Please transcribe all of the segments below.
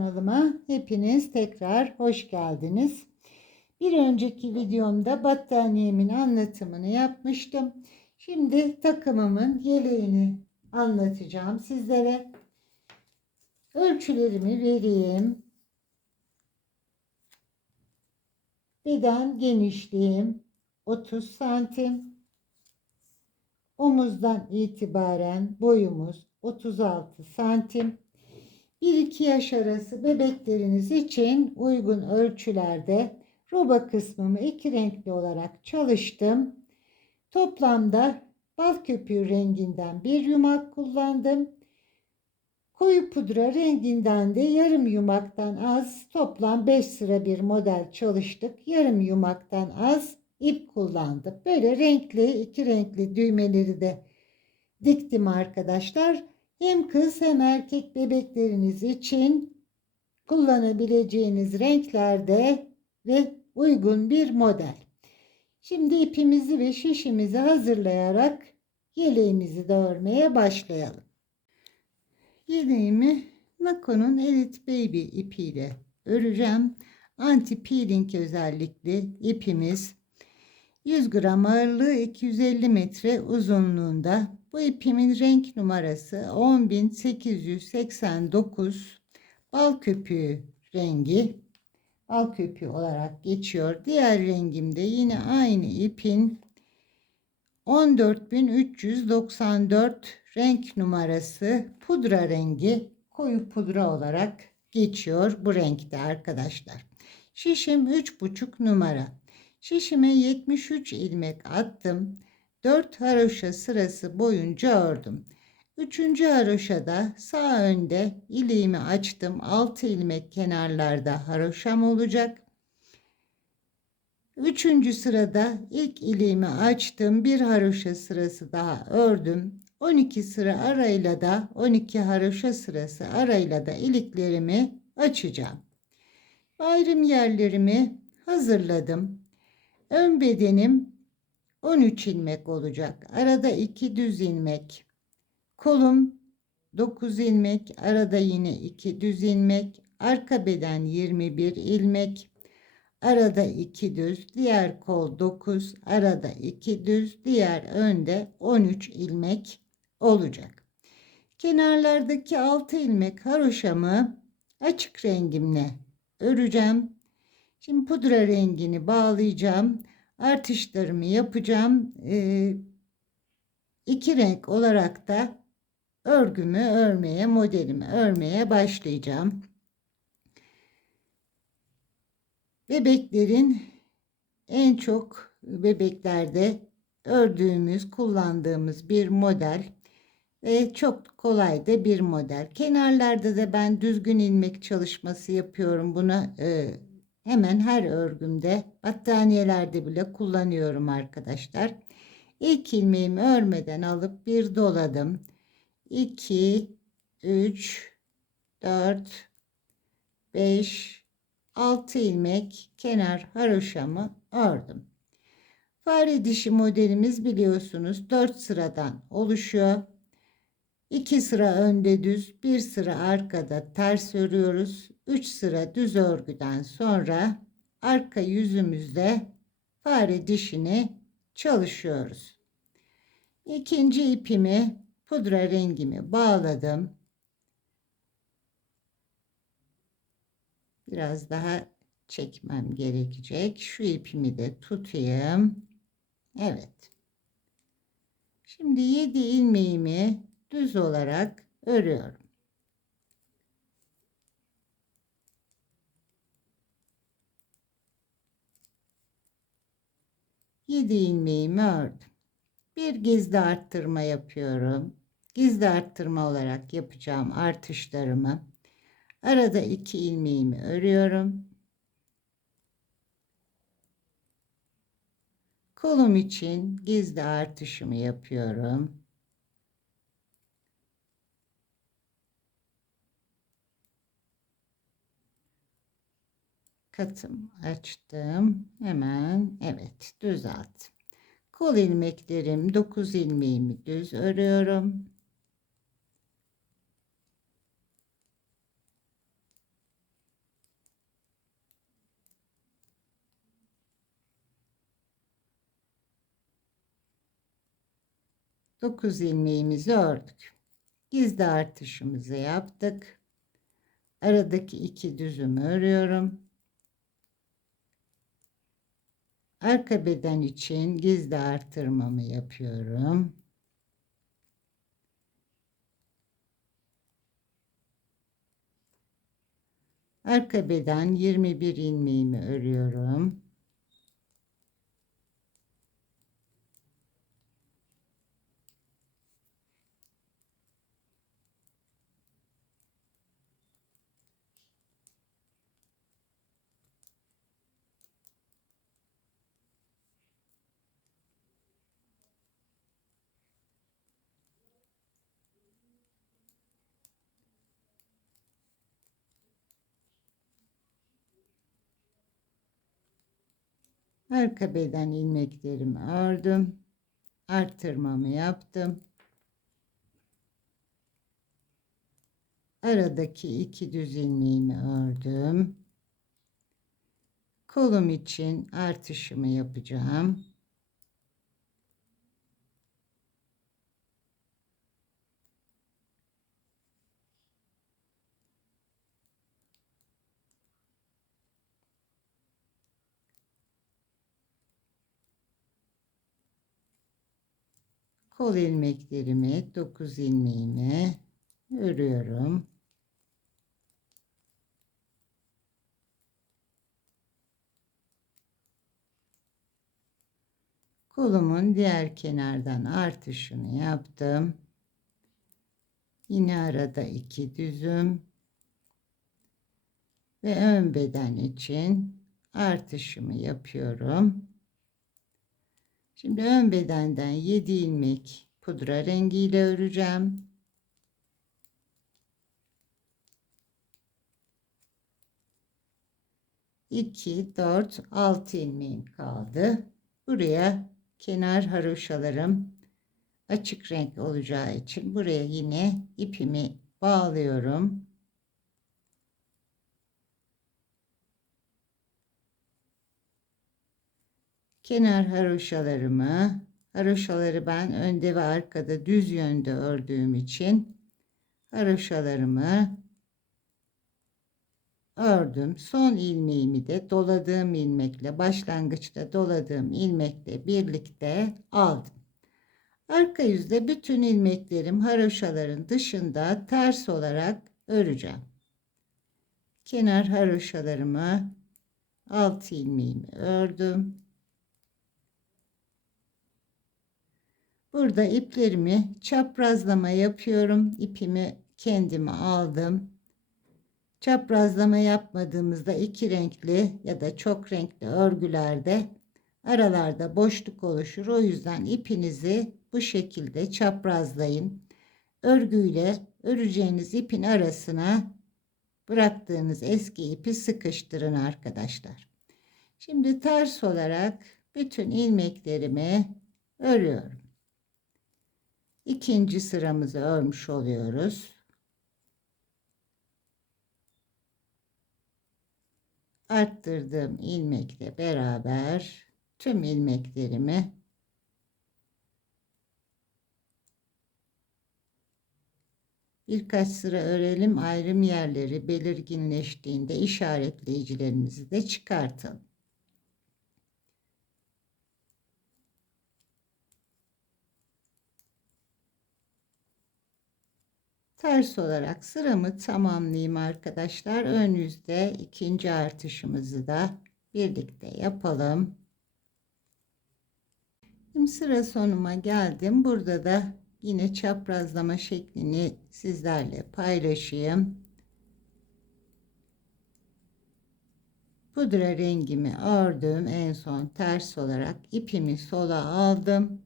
kanalıma hepiniz tekrar hoş geldiniz. Bir önceki videomda battaniyemin anlatımını yapmıştım. Şimdi takımımın yeleğini anlatacağım sizlere. Ölçülerimi vereyim. Beden genişliğim 30 santim. Omuzdan itibaren boyumuz 36 santim. 1-2 yaş arası bebekleriniz için uygun ölçülerde roba kısmımı iki renkli olarak çalıştım. Toplamda bal köpüğü renginden bir yumak kullandım. Koyu pudra renginden de yarım yumaktan az, toplam 5 sıra bir model çalıştık. Yarım yumaktan az ip kullandım. Böyle renkli, iki renkli düğmeleri de diktim arkadaşlar. Hem kız hem erkek bebekleriniz için kullanabileceğiniz renklerde ve uygun bir model. Şimdi ipimizi ve şişimizi hazırlayarak yeleğimizi de örmeye başlayalım. Yeleğimi Nakon'un Elite Baby ipiyle öreceğim. Anti peeling özellikli ipimiz. 100 gram ağırlığı, 250 metre uzunluğunda. Bu ipimin renk numarası 10889. Bal köpüğü rengi. Bal köpüğü olarak geçiyor. Diğer rengim de yine aynı ipin 14394 renk numarası, pudra rengi, koyu pudra olarak geçiyor bu renkte arkadaşlar. Şişim 3,5 numara. Şişime 73 ilmek attım. 4 haroşa sırası boyunca ördüm. 3. haroşada sağ önde iliğimi açtım. 6 ilmek kenarlarda haroşam olacak. 3. sırada ilk iliğimi açtım. Bir haroşa sırası daha ördüm. 12 sıra arayla da 12 haroşa sırası arayla da iliklerimi açacağım. Ayrım yerlerimi hazırladım. Ön bedenim 13 ilmek olacak. Arada 2 düz ilmek. Kolum 9 ilmek. Arada yine 2 düz ilmek. Arka beden 21 ilmek. Arada 2 düz. Diğer kol 9. Arada 2 düz. Diğer önde 13 ilmek olacak. Kenarlardaki 6 ilmek haroşamı açık rengimle öreceğim. Şimdi pudra rengini bağlayacağım. Artışlarımı yapacağım. İki renk olarak da örgümü örmeye, modelimi örmeye başlayacağım. Bebeklerin en çok bebeklerde ördüğümüz, kullandığımız bir model ve çok kolay da bir model. Kenarlarda da ben düzgün ilmek çalışması yapıyorum. Bunu hemen her örgümde, battaniyelerde bile kullanıyorum arkadaşlar. İlk ilmeğimi örmeden alıp bir doladım. 2, 3, 4, 5, 6 ilmek kenar haroşamı ördüm. Fare dişi modelimiz biliyorsunuz 4 sıradan oluşuyor. 2 sıra önde düz, 1 sıra arkada ters örüyoruz. 3 sıra düz örgüden sonra arka yüzümüzde fare dişini çalışıyoruz. İkinci ipimi pudra rengimi bağladım. Biraz daha çekmem gerekecek. Şu ipimi de tutayım. Evet. Şimdi 7 ilmeğimi düz olarak örüyorum. Yedi ilmeğimi ördüm. Bir gizli arttırma yapıyorum. Gizli arttırma olarak yapacağım artışlarımı. Arada 2 ilmeğimi örüyorum. Kolum için gizli artışımı yapıyorum. Katım açtım. Hemen evet düz aldım. Kol ilmeklerim 9 ilmeğimi düz örüyorum. 9 ilmeğimizi ördük. Gizli artışımızı yaptık. Aradaki 2 düzümü örüyorum. Arka beden için gizli artırmamı yapıyorum. Arka beden 21 ilmeğimi örüyorum. Arka beden ilmeklerimi ördüm. Artırmamı yaptım. Aradaki 2 düz ilmeğimi ördüm. Kolum için artışımı yapacağım. Kol ilmeklerimi 9 ilmeğimi örüyorum. Kolumun diğer kenardan artışını yaptım. Yine arada 2 düzüm ve ön beden için artışımı yapıyorum. Şimdi ön bedenden 7 ilmek pudra rengiyle öreceğim. 2, 4, 6 ilmeğim kaldı. Buraya kenar haroşalarım açık renk olacağı için buraya yine ipimi bağlıyorum. Kenar haroşaları ben önde ve arkada düz yönde ördüğüm için haroşalarımı ördüm. Son ilmeğimi de doladığım ilmekle, başlangıçta doladığım ilmekle birlikte aldım. Arka yüzde bütün ilmeklerim haroşaların dışında ters olarak öreceğim. Kenar haroşalarımı 6 ilmeğimi ördüm. Burada iplerimi çaprazlama yapıyorum. İpimi kendime aldım. Çaprazlama yapmadığımızda iki renkli ya da çok renkli örgülerde aralarda boşluk oluşur. O yüzden ipinizi bu şekilde çaprazlayın. Örgüyle öreceğiniz ipin arasına bıraktığınız eski ipi sıkıştırın arkadaşlar. Şimdi ters olarak bütün ilmeklerimi örüyorum. İkinci sıramızı örmüş oluyoruz. Arttırdığım ilmekle beraber tüm ilmeklerimi birkaç sıra örelim. Ayrım yerleri belirginleştiğinde işaretleyicilerimizi de çıkartalım. Ters olarak sıramı tamamlayayım arkadaşlar. Ön yüzde ikinci artışımızı da birlikte yapalım. Şimdi sıra sonuma geldim. Burada da yine çaprazlama şeklini sizlerle paylaşayım. Pudra rengimi ördüm. En son ters olarak ipimi sola aldım.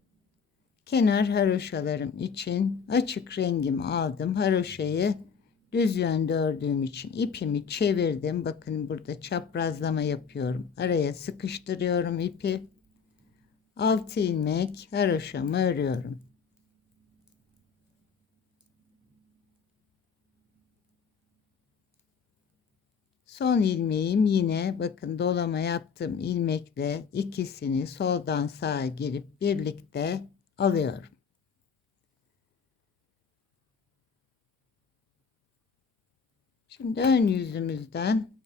Kenar haroşalarım için açık rengimi aldım. Haroşayı düz yönde ördüğüm için ipimi çevirdim. Bakın burada çaprazlama yapıyorum. Araya sıkıştırıyorum ipi. 6 ilmek haroşamı örüyorum. Son ilmeğim yine bakın dolama yaptığım ilmekle ikisini soldan sağa girip birlikte alıyorum. Şimdi ön yüzümüzden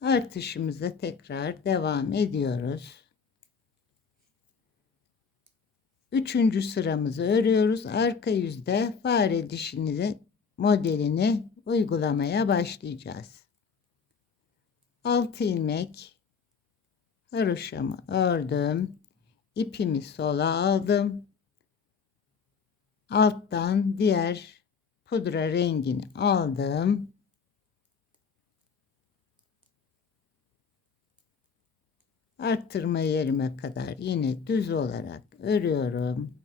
artışımıza tekrar devam ediyoruz. Üçüncü sıramızı örüyoruz. Arka yüzde fare dişini modelini uygulamaya başlayacağız. 6 ilmek haroşamı ördüm. İpimi sola aldım. Alttan diğer pudra rengini aldım. Arttırma yerime kadar yine düz olarak örüyorum.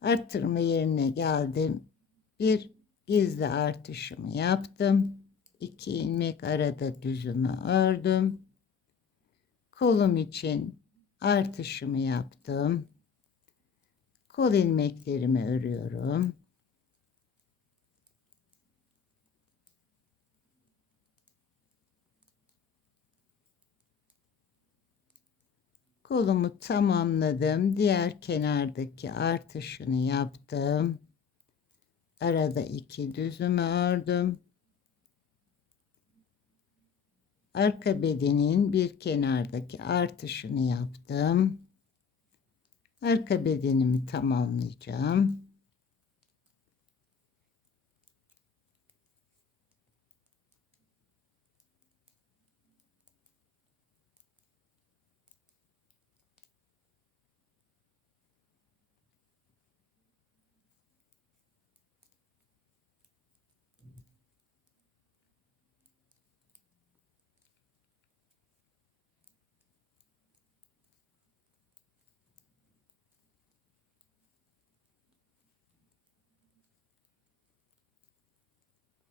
Arttırma yerine geldim. Bir gizli artışımı yaptım. 2 ilmek arada düzümü ördüm. Kolum için artışımı yaptım. Kol ilmeklerimi örüyorum. Kolumu tamamladım. Diğer kenardaki artışını yaptım. Arada 2 düzümü ördüm. Arka bedenin bir kenardaki artışını yaptım. Arka bedenimi tamamlayacağım.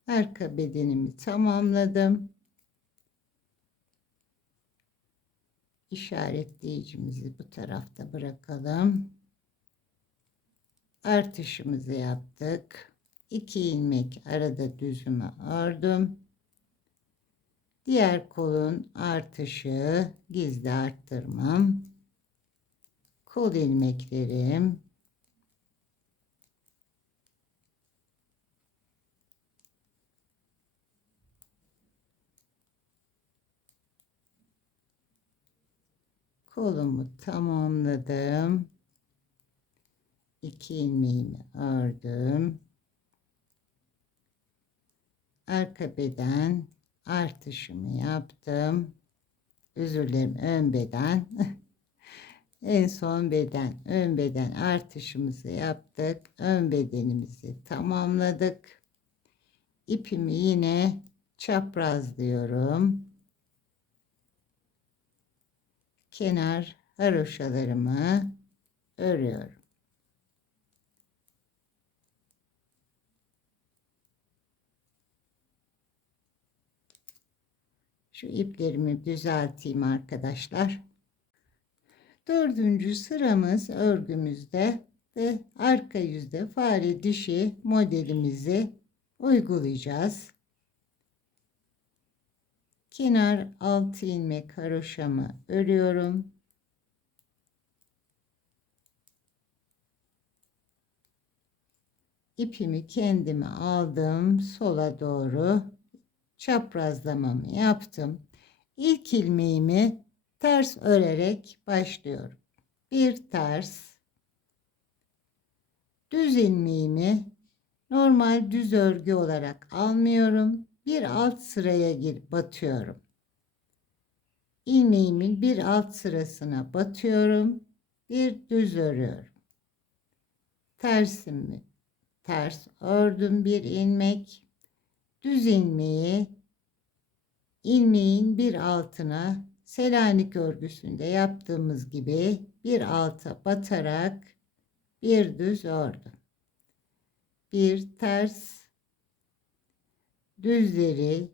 Arka bedenimi tamamladım. İşaretleyicimizi bu tarafta bırakalım. Artışımızı yaptık. 2 ilmek arada düzümü ördüm. Diğer kolun artışı, gizli arttırmam. Kol ilmeklerim. Kolumu tamamladım. 2 ilmeğimi ördüm. Arka beden artışımı yaptım. Özür dilerim, ön beden. En son beden, ön beden artışımızı yaptık. Ön bedenimizi tamamladık. İpimi yine çaprazlıyorum. Kenar haroşalarımı örüyorum. Şu iplerimi düzelteyim arkadaşlar. Dördüncü sıramız örgümüzde ve arka yüzde fare dişi modelimizi uygulayacağız. Kenar 6 ilmek haroşamı örüyorum. İpimi kendime aldım. Sola doğru çaprazlamamı yaptım. İlk ilmeğimi ters örerek başlıyorum. Bir ters. Düz ilmeğimi normal düz örgü olarak almıyorum. Bir alt sıraya batıyorum. İlmeğimin bir alt sırasına batıyorum. Bir düz örüyorum. Tersimi ters ördüm bir ilmek. Düz ilmeği ilmeğin bir altına Selanik örgüsünde yaptığımız gibi bir alta batarak bir düz ördüm. Bir ters, düzleri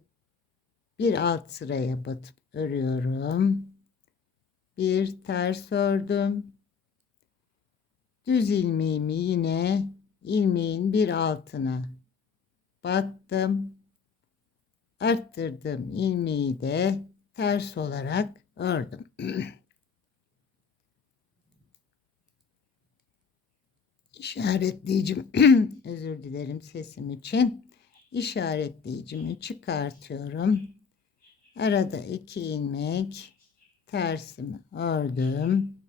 bir alt sıraya batıp örüyorum. Bir ters ördüm. Düz ilmeğimi yine ilmeğin bir altına battım. Arttırdım ilmeği de ters olarak ördüm. İşaretleyicim özür dilerim sesim için. İşaretleyicimi çıkartıyorum. Arada 2 ilmek tersimi ördüm.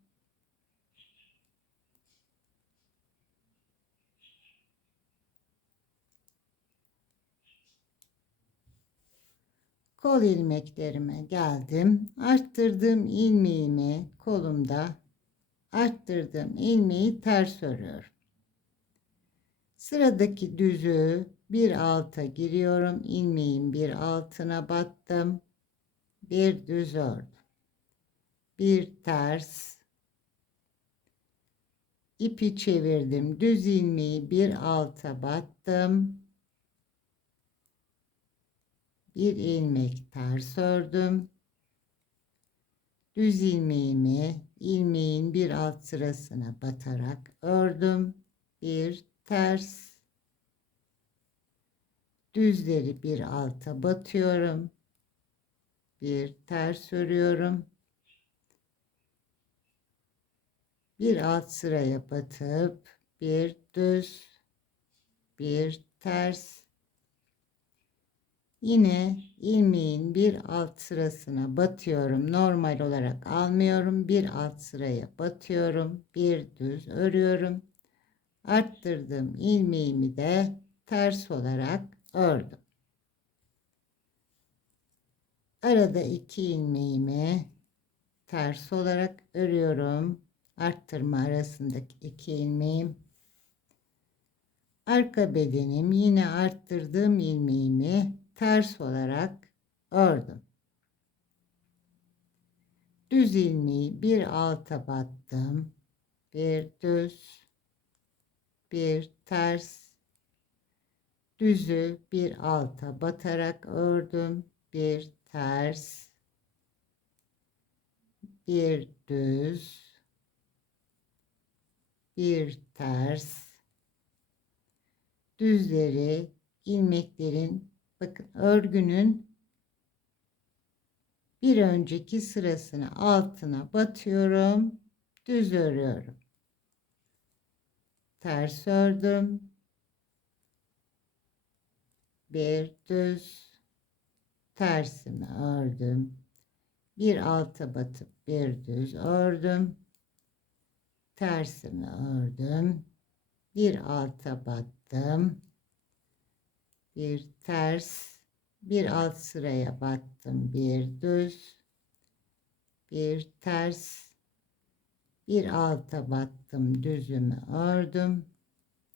Kol ilmeklerime geldim. Arttırdığım ilmeğimi kolumda arttırdığım ilmeği ters örüyorum. Sıradaki düzü bir alta giriyorum. İlmeğin bir altına battım. Bir düz ördüm. Bir ters. İpi çevirdim. Düz ilmeği bir alta battım. Bir ilmek ters ördüm. Düz ilmeğimi ilmeğin bir alt sırasına batarak ördüm. Bir ters. Düzleri bir alta batıyorum. Bir ters örüyorum. Bir alt sıraya batıp bir düz, bir ters. Yine ilmeğin bir alt sırasına batıyorum. Normal olarak almıyorum. Bir alt sıraya batıyorum. Bir düz örüyorum. Arttırdığım ilmeğimi de ters olarak ördüm. Arada 2 ilmeğimi ters olarak örüyorum. Arttırma arasındaki 2 ilmeğim. Arka bedenim yine arttırdığım ilmeğimi ters olarak ördüm. Düz ilmeği bir alta battım. Bir düz, bir ters. Düzü bir alta batarak ördüm. Bir ters, bir düz, bir ters. Düzleri ilmeklerin bakın örgünün bir önceki sırasını altına batıyorum. Düz örüyorum. Ters ördüm. Bir düz, tersimi ördüm. Bir alta batıp bir düz ördüm. Tersimi ördüm. Bir alta battım. Bir ters, bir alt sıraya battım. Bir düz, bir ters, bir alta battım. Düzümü ördüm.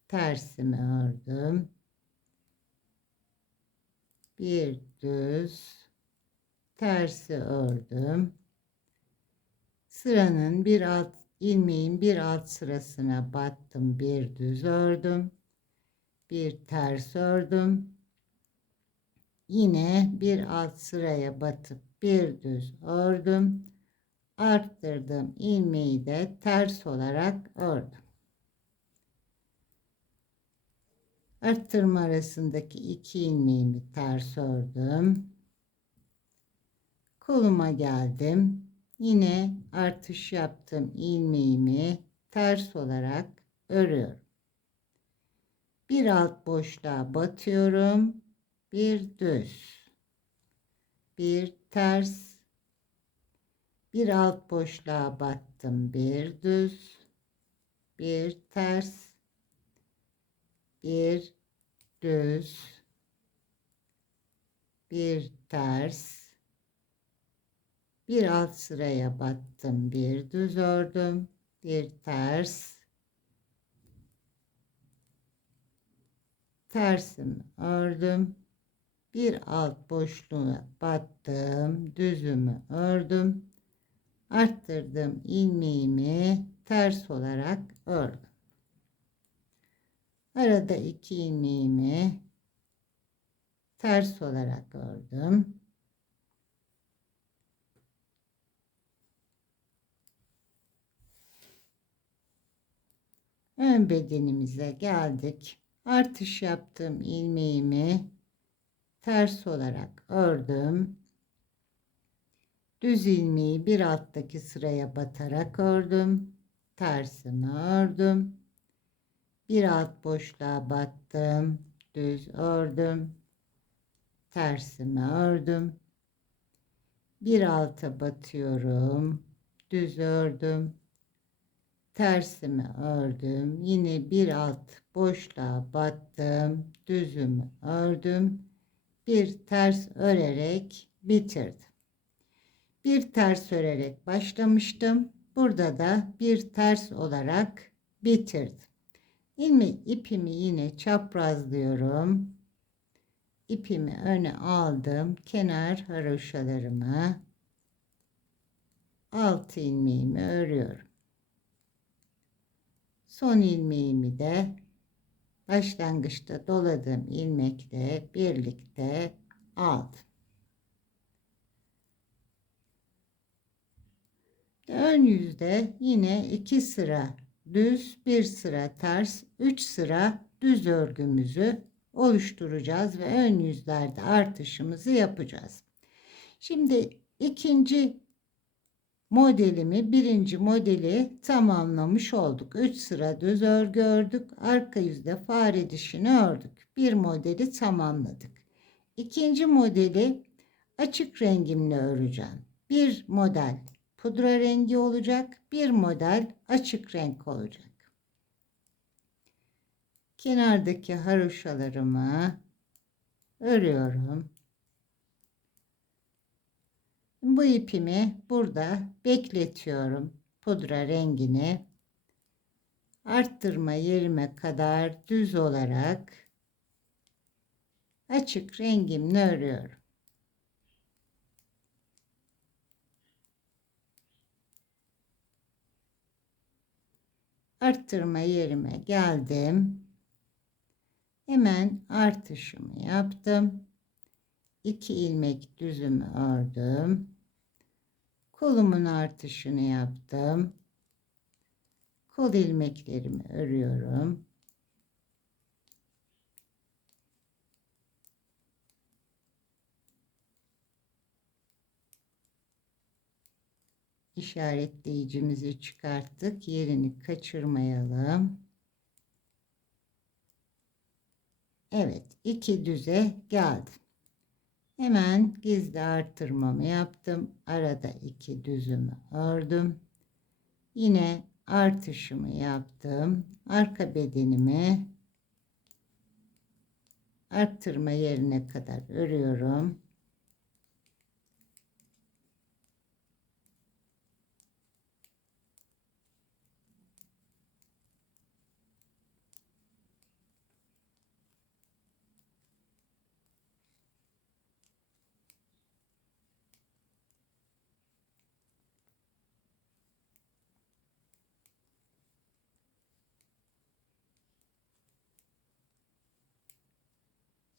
Tersimi ördüm. Bir düz, tersi ördüm. Sıranın bir alt ilmeğin bir alt sırasına battım. Bir düz ördüm. Bir ters ördüm. Yine bir alt sıraya batıp bir düz ördüm. Arttırdım ilmeği de ters olarak ördüm. Arttırma arasındaki 2 ilmeğimi ters ördüm. Koluma geldim. Yine artış yaptım ilmeğimi ters olarak örüyorum. Bir alt boşluğa batıyorum. Bir düz. Bir ters. Bir alt boşluğa battım. Bir düz. Bir ters. Bir düz. Bir ters. Bir alt sıraya battım. Bir düz ördüm. Bir ters. Tersimi ördüm. Bir alt boşluğa battım. Düzümü ördüm. Arttırdım ilmeğimi ters olarak ördüm. Arada 2 ilmeğimi ters olarak ördüm. Ön bedenimize geldik. Artış yaptığım ilmeğimi ters olarak ördüm. Düz ilmeği bir alttaki sıraya batarak ördüm. Tersini ördüm. Bir alt boşluğa battım, düz ördüm, tersimi ördüm, bir alta batıyorum, düz ördüm, tersimi ördüm, yine bir alt boşluğa battım, düzümü ördüm, bir ters örerek bitirdim. Bir ters örerek başlamıştım, burada da bir ters olarak bitirdim. İlmek ipimi yine çaprazlıyorum, ipimi öne aldım, kenar haroşalarımı, alt ilmeğimi örüyorum. Son ilmeğimi de başlangıçta doladığım ilmekle birlikte aldım. Ön yüzde yine 2 sıra düz, 1 sıra ters, 3 sıra düz örgümüzü oluşturacağız ve ön yüzlerde artışımızı yapacağız. Şimdi ikinci modelimi, birinci modeli tamamlamış olduk. 3 sıra düz örgü ördük. Arka yüzde fare dişini ördük. Bir modeli tamamladık. İkinci modeli açık rengimle öreceğim. Bir model pudra rengi olacak. Bir model açık renk olacak. Kenardaki haroşalarımı örüyorum. Bu ipimi burada bekletiyorum. Pudra rengini arttırma yerime kadar düz olarak açık rengimle örüyorum. Arttırma yerime geldim. Hemen artışımı yaptım. 2 ilmek düzümü ördüm. Kolumun artışını yaptım. Kol ilmeklerimi örüyorum. İşaretleyicimizi çıkarttık. Yerini kaçırmayalım. Evet, 2 düze geldim. Hemen gizli artırmamı yaptım. Arada 2 düzümü ördüm. Yine artışımı yaptım. Arka bedenimi arttırma yerine kadar örüyorum.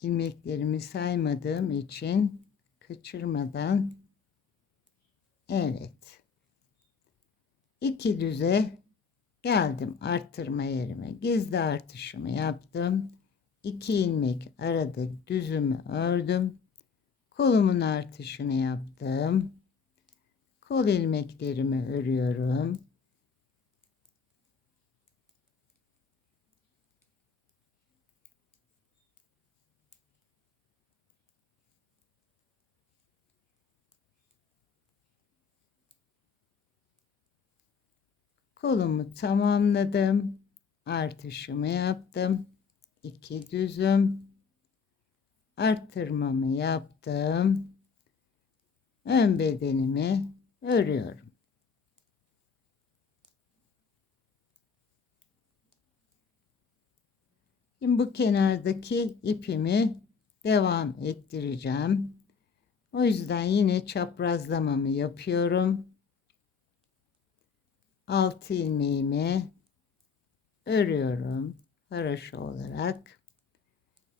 İlmeklerimi saymadığım için kaçırmadan, evet, 2 düze geldim. Arttırma yerime gizli artışımı yaptım. 2 ilmek arada düzümü ördüm. Kolumun artışını yaptım. Kol ilmeklerimi örüyorum. Kolumu tamamladım. Artışımı yaptım. 2 düzüm. Arttırmamı yaptım. Ön bedenimi örüyorum. Şimdi bu kenardaki ipimi devam ettireceğim. O yüzden yine çaprazlamamı yapıyorum. 6 ilmeğimi örüyorum haroşa olarak.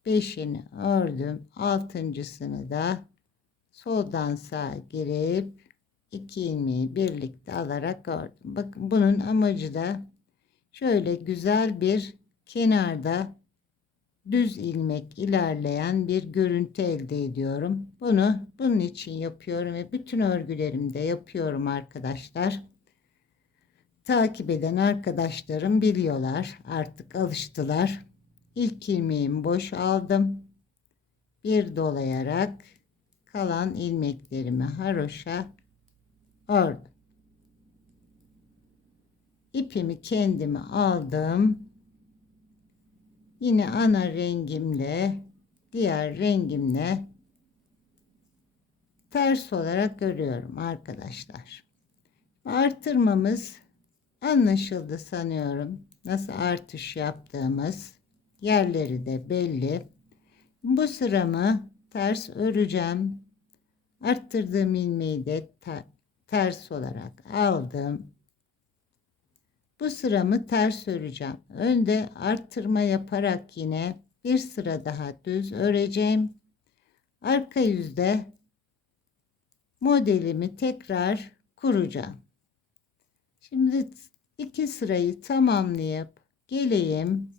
5'ini ördüm. 6.'sını da soldan sağa girip 2 ilmeği birlikte alarak ördüm. Bakın bunun amacı da şöyle güzel bir kenarda düz ilmek ilerleyen bir görüntü elde ediyorum. Bunun için yapıyorum ve bütün örgülerimde yapıyorum arkadaşlar. takip eden arkadaşlarım biliyorlar, artık alıştılar. İlk ilmeğimi boş aldım. Bir dolayarak kalan ilmeklerimi haroşa ördüm. İpimi kendime aldım. Yine ana rengimle diğer rengimle ters olarak örüyorum arkadaşlar. Artırmamız anlaşıldı sanıyorum. Nasıl artış yaptığımız yerleri de belli. Bu sıramı ters öreceğim. Arttırdığım ilmeği de ters olarak aldım. Bu sıramı ters öreceğim. Önde arttırma yaparak yine bir sıra daha düz öreceğim. Arka yüzde modelimi tekrar kuracağım. Şimdi 2 sırayı tamamlayıp geleyim.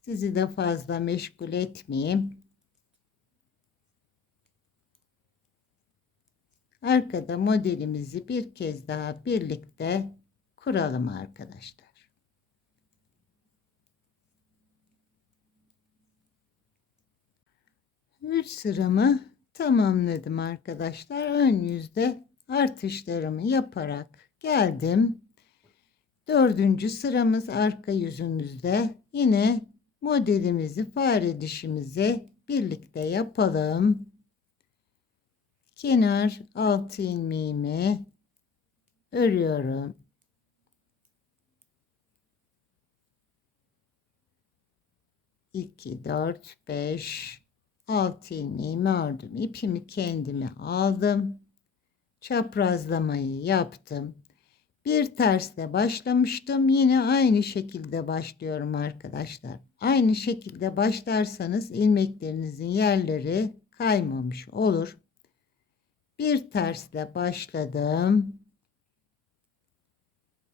Sizi de fazla meşgul etmeyeyim. Arkada modelimizi bir kez daha birlikte kuralım arkadaşlar. Üç sıramı tamamladım arkadaşlar. Ön yüzde artışlarımı yaparak geldim. 4. sıramız arka yüzümüzde. Yine modelimizi, fare dişimizi birlikte yapalım. Kenar altı ilmeğimi örüyorum. İki, dört, beş, 6 ilmeğimi ördüm. İpimi kendime aldım. Çaprazlamayı yaptım. Bir tersle başlamıştım. Yine aynı şekilde başlıyorum arkadaşlar. Aynı şekilde başlarsanız ilmeklerinizin yerleri kaymamış olur. Bir tersle başladım.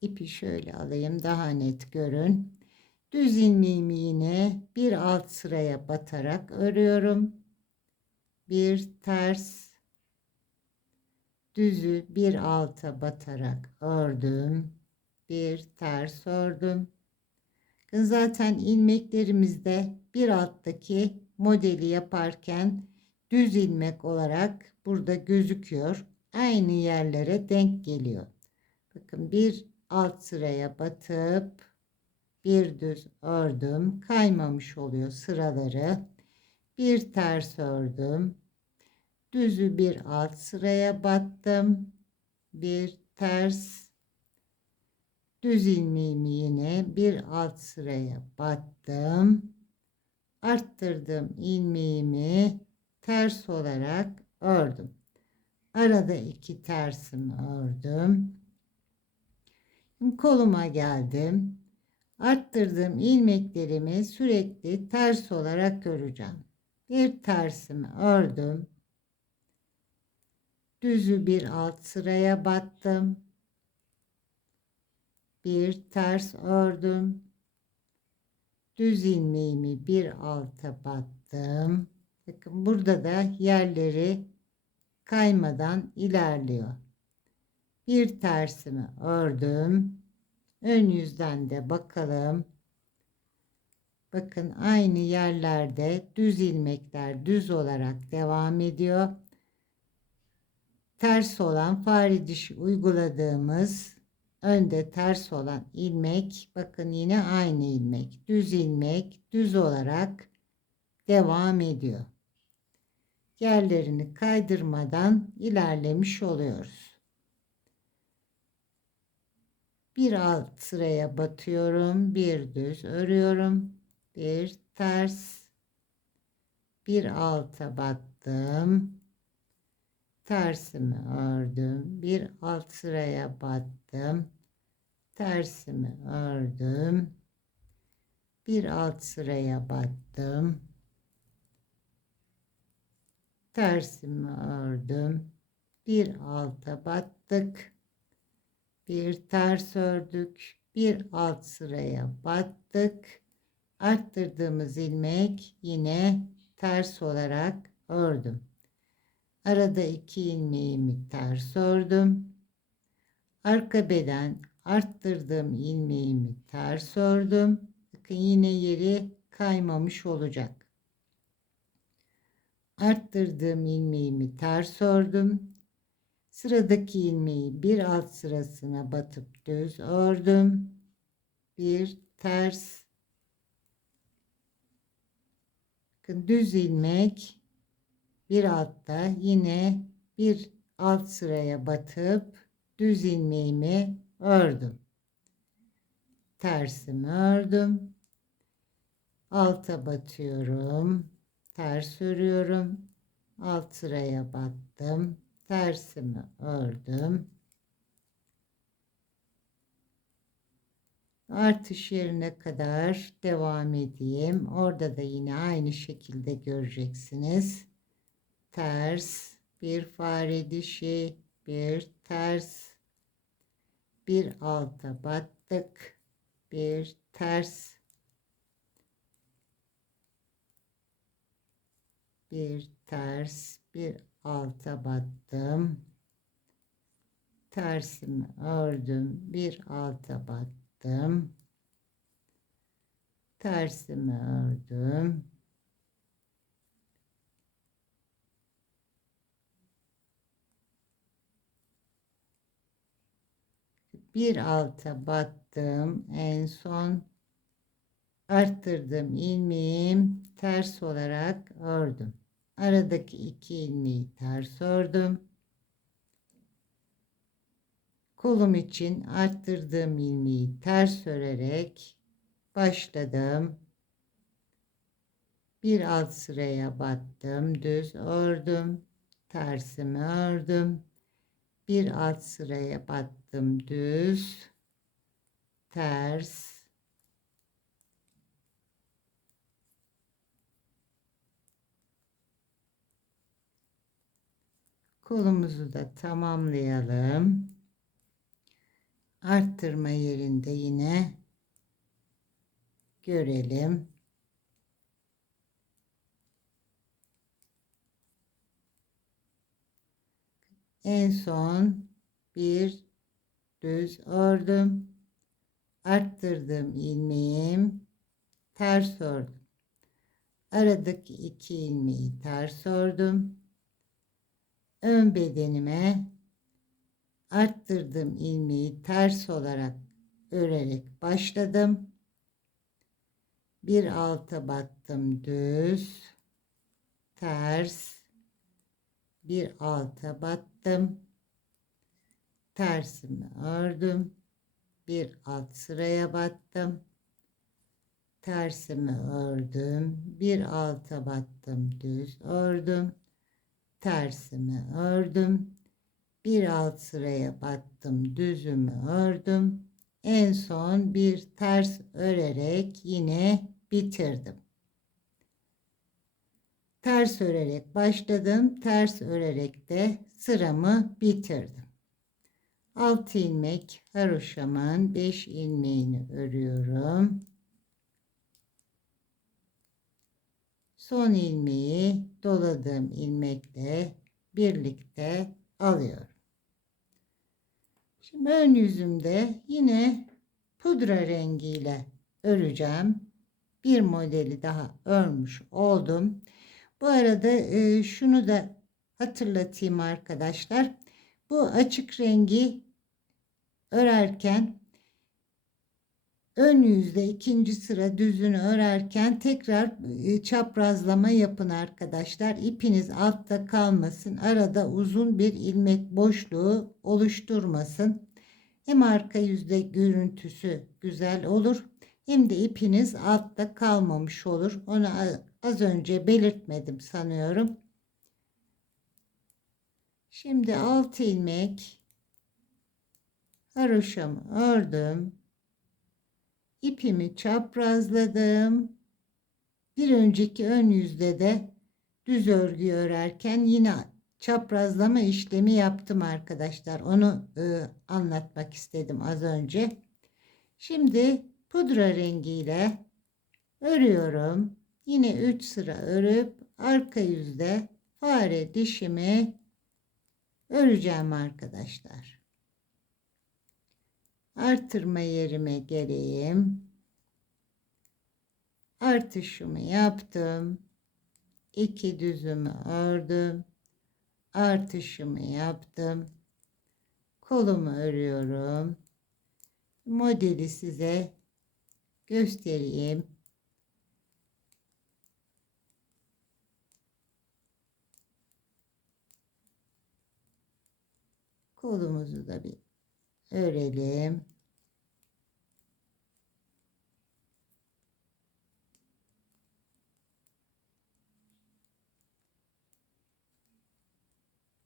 İpi şöyle alayım daha net görün. Düz ilmeğimi yine bir alt sıraya batarak örüyorum. Bir ters, düzü bir alta batarak ördüm. Bir ters ördüm. Zaten ilmeklerimizde bir alttaki modeli yaparken düz ilmek olarak burada gözüküyor. Aynı yerlere denk geliyor. Bakın bir alt sıraya batıp bir düz ördüm. Kaymamış oluyor sıraları. Bir ters ördüm. Düzü bir alt sıraya battım. Bir ters, düz ilmeğimi yine bir alt sıraya battım. Arttırdım ilmeğimi ters olarak ördüm. Arada 2 tersimi ördüm. Şimdi koluma geldim. Arttırdığım ilmeklerimi sürekli ters olarak öreceğim. Bir tersimi ördüm. Düzü bir alt sıraya battım. Bir ters ördüm. Düz ilmeğimi bir alta battım. Bakın burada da yerleri kaymadan ilerliyor. Bir tersimi ördüm. Ön yüzden de bakalım. Bakın aynı yerlerde düz ilmekler düz olarak devam ediyor. Ters olan fare dişi uyguladığımız önde ters olan ilmek bakın yine aynı ilmek düz ilmek düz olarak devam ediyor. Yerlerini kaydırmadan ilerlemiş oluyoruz. Bir alt sıraya batıyorum, bir düz örüyorum, bir ters, bir alta battım, tersimi ördüm, bir alt sıraya battım, tersimi ördüm, bir alt sıraya battım, tersimi ördüm, bir alta battık, bir ters ördük, bir alt sıraya battık, arttırdığımız ilmek yine ters olarak ördüm. Arada 2 ilmeğimi ters ördüm. Arka beden arttırdığım ilmeğimi ters ördüm. Bakın yine yeri kaymamış olacak. Arttırdığım ilmeğimi ters ördüm. Sıradaki ilmeği bir alt sırasına batıp düz ördüm. Bir ters. Bakın düz ilmek bir altta, yine bir alt sıraya batıp düz ilmeğimi ördüm. Tersimi ördüm. Alta batıyorum. Ters örüyorum. Alt sıraya battım. Tersimi ördüm. Artış yerine kadar devam edeyim. Orada da yine aynı şekilde göreceksiniz. Ters, bir fare dişi, bir ters, bir alta battık, bir ters, bir ters, bir alta battım, tersimi ördüm, bir alta battım, tersimi ördüm, bir alta battım, en son arttırdım ilmeğim ters olarak ördüm. Aradaki iki ilmeği ters ördüm. Kolum için arttırdığım ilmeği ters örerek başladım. Bir alt sıraya battım, düz ördüm, tersimi ördüm. Bir alt sıraya battım, düz, ters. Kolumuzu da tamamlayalım. Arttırma yerinde yine görelim. En son bir düz ördüm. Arttırdım ilmeğim. Ters ördüm. Aradaki iki ilmeği ters ördüm. Ön bedenime arttırdığım ilmeği ters olarak örerek başladım. Bir alta battım, düz, ters, bir alta battım, tersimi ördüm, bir alt sıraya battım, tersimi ördüm, bir alta battım, düz ördüm, tersimi ördüm, bir alt sıraya battım, düzümü ördüm, en son bir ters örerek yine bitirdim. Ters örerek başladım, ters örerek de sıramı bitirdim. 6 ilmek haroşamın 5 ilmeğini örüyorum. Son ilmeği doladığım ilmekle birlikte alıyorum. Şimdi ön yüzümde yine pudra rengiyle öreceğim. Bir modeli daha örmüş oldum. Bu arada şunu da hatırlatayım arkadaşlar. Bu açık rengi örerken ön yüzde ikinci sıra düzünü örerken tekrar çaprazlama yapın arkadaşlar. İpiniz altta kalmasın. Arada uzun bir ilmek boşluğu oluşturmasın. Hem arka yüzde görüntüsü güzel olur, hem de ipiniz altta kalmamış olur. Onu az önce belirtmedim sanıyorum. Şimdi 6 ilmek haroşamı ördüm. İpimi çaprazladım. Bir önceki ön yüzde de düz örgü örerken yine çaprazlama işlemi yaptım arkadaşlar. Onu anlatmak istedim az önce. Şimdi pudra rengiyle örüyorum. Yine 3 sıra örüp arka yüzde fare dişimi öreceğim arkadaşlar. Artırma yerime geleyim. Artışımı yaptım. 2 düzümü ördüm. Artışımı yaptım. Kolumu örüyorum. Modeli size göstereyim. Kolumuzu da bir örelim.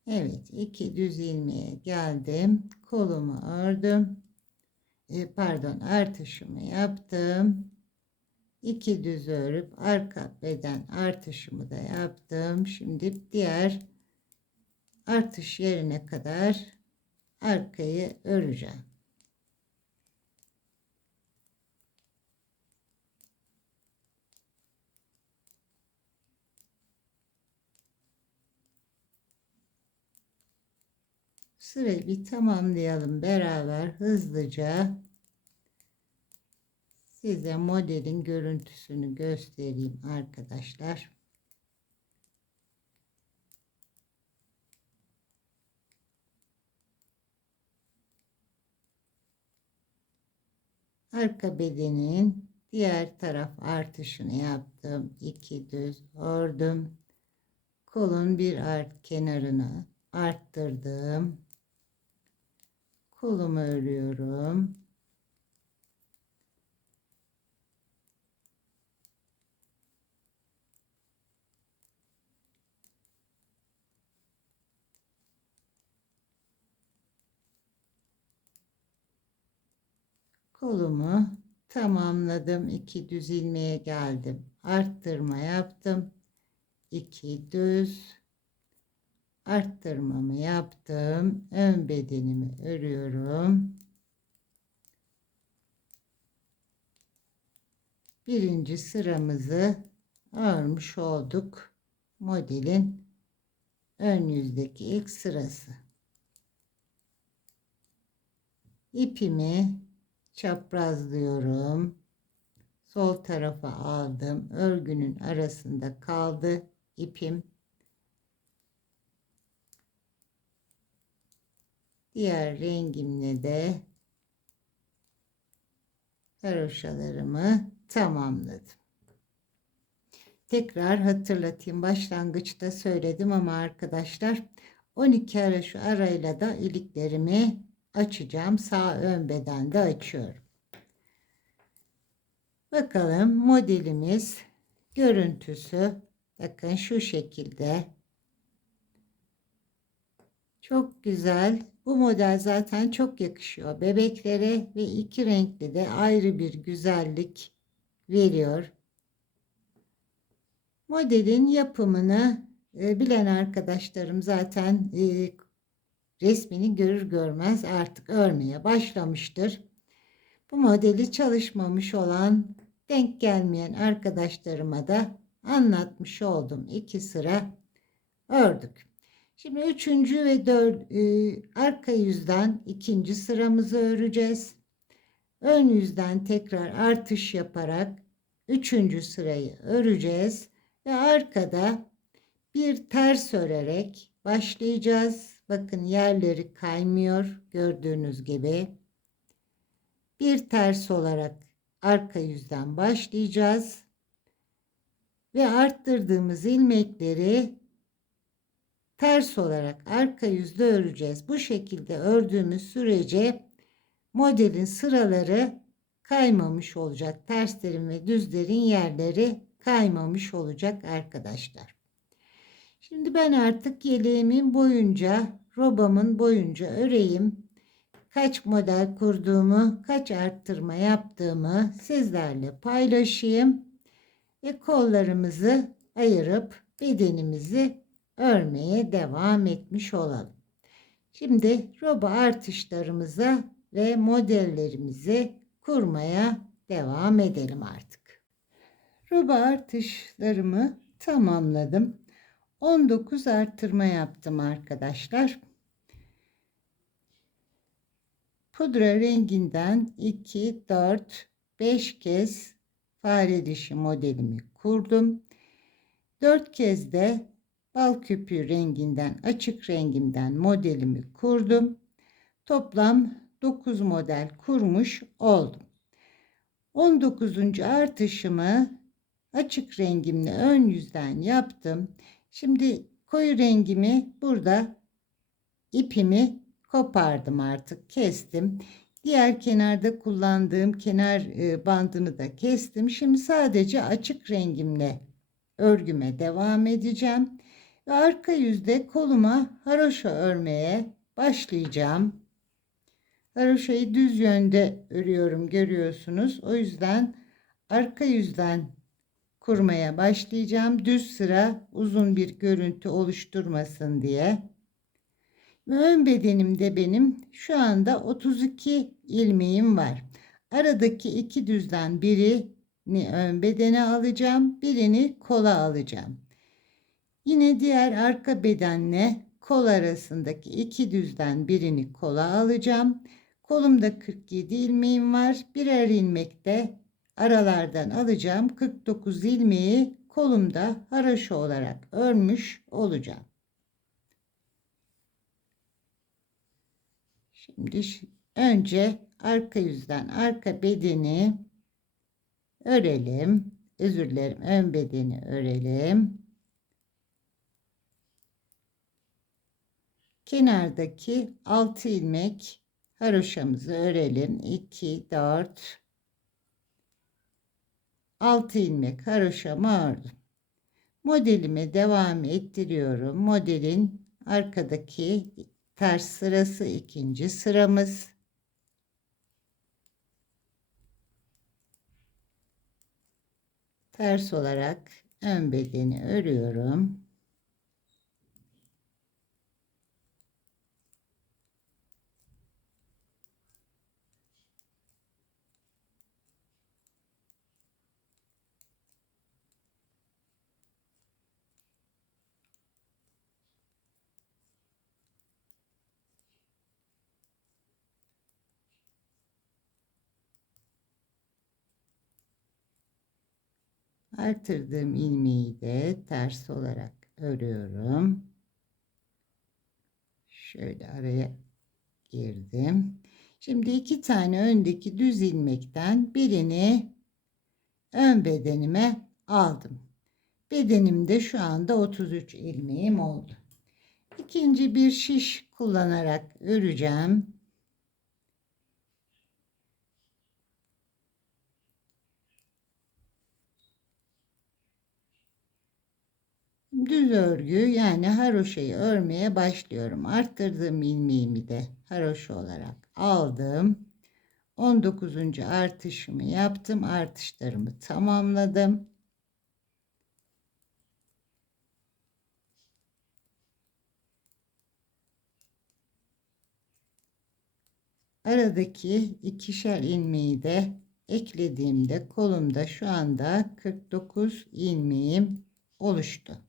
Evet, 2 düz ilmeğe geldim. Kolumu ördüm. Pardon, artışımı yaptım. 2 düz örüp arka beden artışımı da yaptım. Şimdi diğer artış yerine kadar arkayı öreceğim. Sırayı bir tamamlayalım beraber hızlıca. Size modelin görüntüsünü göstereyim arkadaşlar. Arka bedenin diğer taraf artışını yaptım. 2 düz ördüm. Kolun bir kenarını arttırdım. Kolumu örüyorum. Kolumu tamamladım. 2 düz ilmeğe geldim. Arttırma yaptım. 2 düz arttırmamı yaptım. Ön bedenimi örüyorum. Birinci sıramızı örmüş olduk. Modelin ön yüzdeki ilk sırası. İpimi çaprazlıyorum. Sol tarafa aldım. Örgünün arasında kaldı ipim. Diğer rengimle de haroşalarımı tamamladım. Tekrar hatırlatayım. Başlangıçta söyledim ama arkadaşlar 12 haroşa arayla da iliklerimi açacağım. Sağ ön bedende açıyorum. Bakalım modelimiz görüntüsü bakın şu şekilde. Çok güzel. Bu model zaten çok yakışıyor bebeklere ve iki renkli de ayrı bir güzellik veriyor. Modelin yapımını bilen arkadaşlarım zaten resmini görür görmez artık örmeye başlamıştır. Bu modeli çalışmamış olan, denk gelmeyen arkadaşlarıma da anlatmış oldum. 2 sıra ördük. Şimdi 3. ve 4. Arka yüzden 2. sıramızı öreceğiz. Ön yüzden tekrar artış yaparak 3. sırayı öreceğiz ve arkada bir ters örerek başlayacağız. Bakın yerleri kaymıyor gördüğünüz gibi. Bir ters olarak arka yüzden başlayacağız ve arttırdığımız ilmekleri ters olarak arka yüzde öreceğiz. Bu şekilde ördüğümüz sürece modelin sıraları kaymamış olacak. Terslerin ve düzlerin yerleri kaymamış olacak arkadaşlar. Şimdi ben artık yeleğimin boyunca, robamın boyunca öreyim. Kaç model kurduğumu, kaç arttırma yaptığımı sizlerle paylaşayım. Ve kollarımızı ayırıp bedenimizi örmeye devam etmiş olalım. Şimdi roba artışlarımıza ve modellerimizi kurmaya devam edelim artık. Roba artışlarımı tamamladım. 19 arttırma yaptım arkadaşlar. pudra renginden 2, 4, 5 kez fare dişi modelimi kurdum. 4 kez de bal köpüğü renginden, açık rengimden modelimi kurdum. Toplam 9 model kurmuş oldum. 19. artışımı açık rengimle ön yüzden yaptım. Şimdi koyu rengimi burada ipimi kopardım, artık kestim. Diğer kenarda kullandığım kenar bandını da kestim. Şimdi sadece açık rengimle örgüme devam edeceğim. Ve arka yüzde koluma haroşa örmeye başlayacağım. Haroşayı düz yönde örüyorum, görüyorsunuz. O yüzden arka yüzden kurmaya başlayacağım. Düz sıra uzun bir görüntü oluşturmasın diye. Ve ön bedenimde benim şu anda 32 ilmeğim var. Aradaki iki düzden birini ön bedene alacağım, birini kola alacağım. Yine diğer arka bedenle kol arasındaki iki düzden birini kola alacağım. Kolumda 47 ilmeğim var. Birer ilmek de aralardan alacağım. 49 ilmeği kolumda haroşa olarak örmüş olacağım. Şimdi önce arka yüzden arka bedeni örelim. Özür dilerim, ön bedeni örelim. Kenardaki 6 ilmek haroşamızı örelim. 2, 4, 6 ilmek haroşamı ördüm. Modelime devam ettiriyorum. Modelin arkadaki ters sırası ikinci sıramız. Ters olarak ön bedeni örüyorum. Artırdığım ilmeği de ters olarak örüyorum. Şöyle araya girdim. Şimdi iki tane öndeki düz ilmekten birini ön bedenime aldım. Bedenimde şu anda 33 ilmeğim oldu. İkinci bir şiş kullanarak öreceğim. Düz örgü yani haroşayı örmeye başlıyorum. Arttırdığım ilmeğimi de haroşa olarak aldım. 19. artışımı yaptım. Artışlarımı tamamladım. Aradaki ikişer ilmeği de eklediğimde kolumda şu anda 49 ilmeğim oluştu.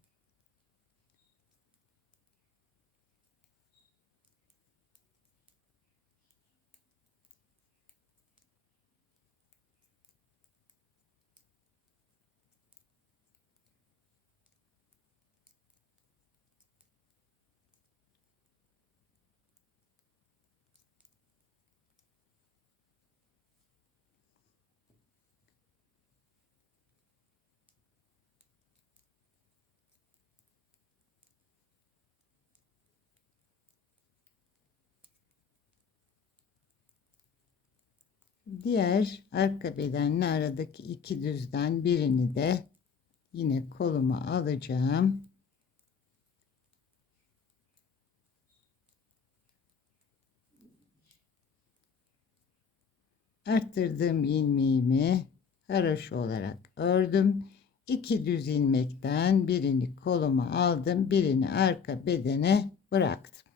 Diğer arka bedenle aradaki iki düzden birini de yine koluma alacağım. Arttırdığım ilmeğimi haroşa olarak ördüm. İki düz ilmekten birini koluma aldım, birini arka bedene bıraktım.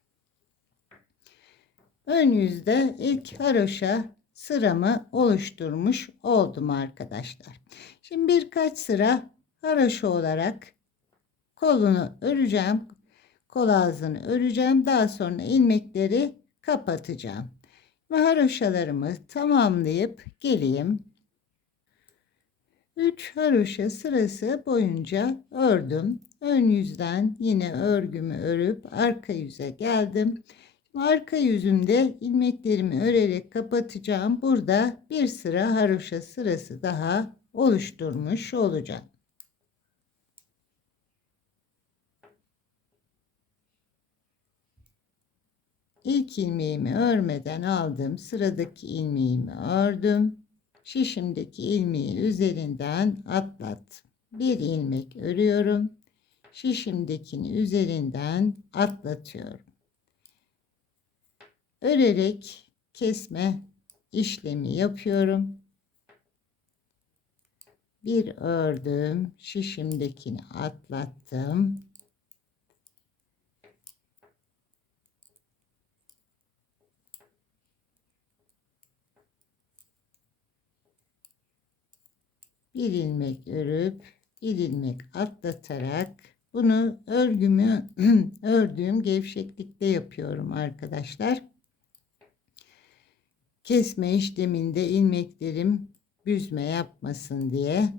Ön yüzde ilk haroşa sıramı oluşturmuş oldum arkadaşlar. Şimdi birkaç sıra haroşa olarak kolunu öreceğim. Kol ağzını öreceğim. Daha sonra ilmekleri kapatacağım. Ve haroşalarımı tamamlayıp geleyim. 3 haroşa sırası boyunca ördüm. Ön yüzden yine örgümü örüp arka yüze geldim. Arka yüzümde ilmeklerimi örerek kapatacağım. Burada bir sıra haroşa sırası daha oluşturmuş olacağım. İlk ilmeğimi örmeden aldım. Sıradaki ilmeğimi ördüm. Şişimdeki ilmeği üzerinden atlattım. Bir ilmek örüyorum. Şişimdekini üzerinden atlatıyorum. Örerek kesme işlemi yapıyorum. Bir ördüm, şişimdekini atlattım. Bir ilmek örüp bir ilmek atlatarak bunu örgümü ördüğüm gevşeklikte yapıyorum arkadaşlar. Kesme işleminde ilmeklerim büzme yapmasın diye.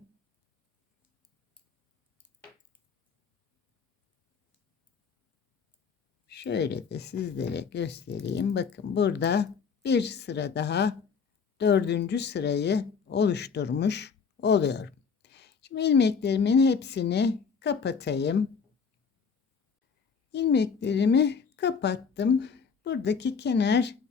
Şöyle de sizlere göstereyim. Bakın burada bir sıra daha dördüncü sırayı oluşturmuş oluyorum. Şimdi ilmeklerimin hepsini kapatayım. İlmeklerimi kapattım. Buradaki kenar